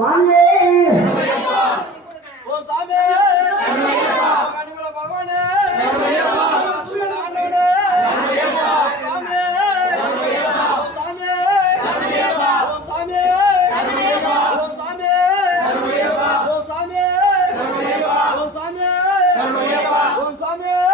சுவாமியே Come here!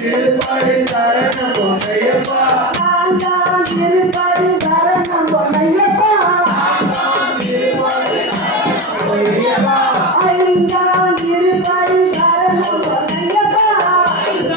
திருப்படி சரணம் ஐயப்பா நான் தான் திருப்படி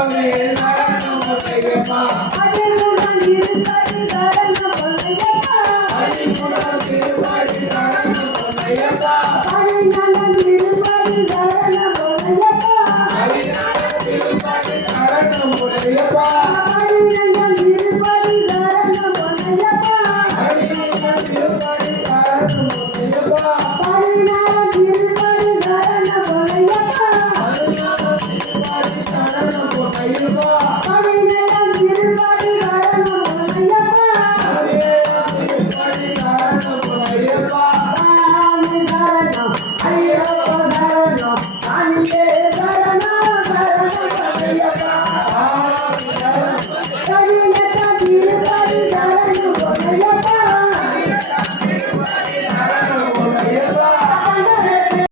I'm in love with you, baby, ma. I'm you, baby, ma.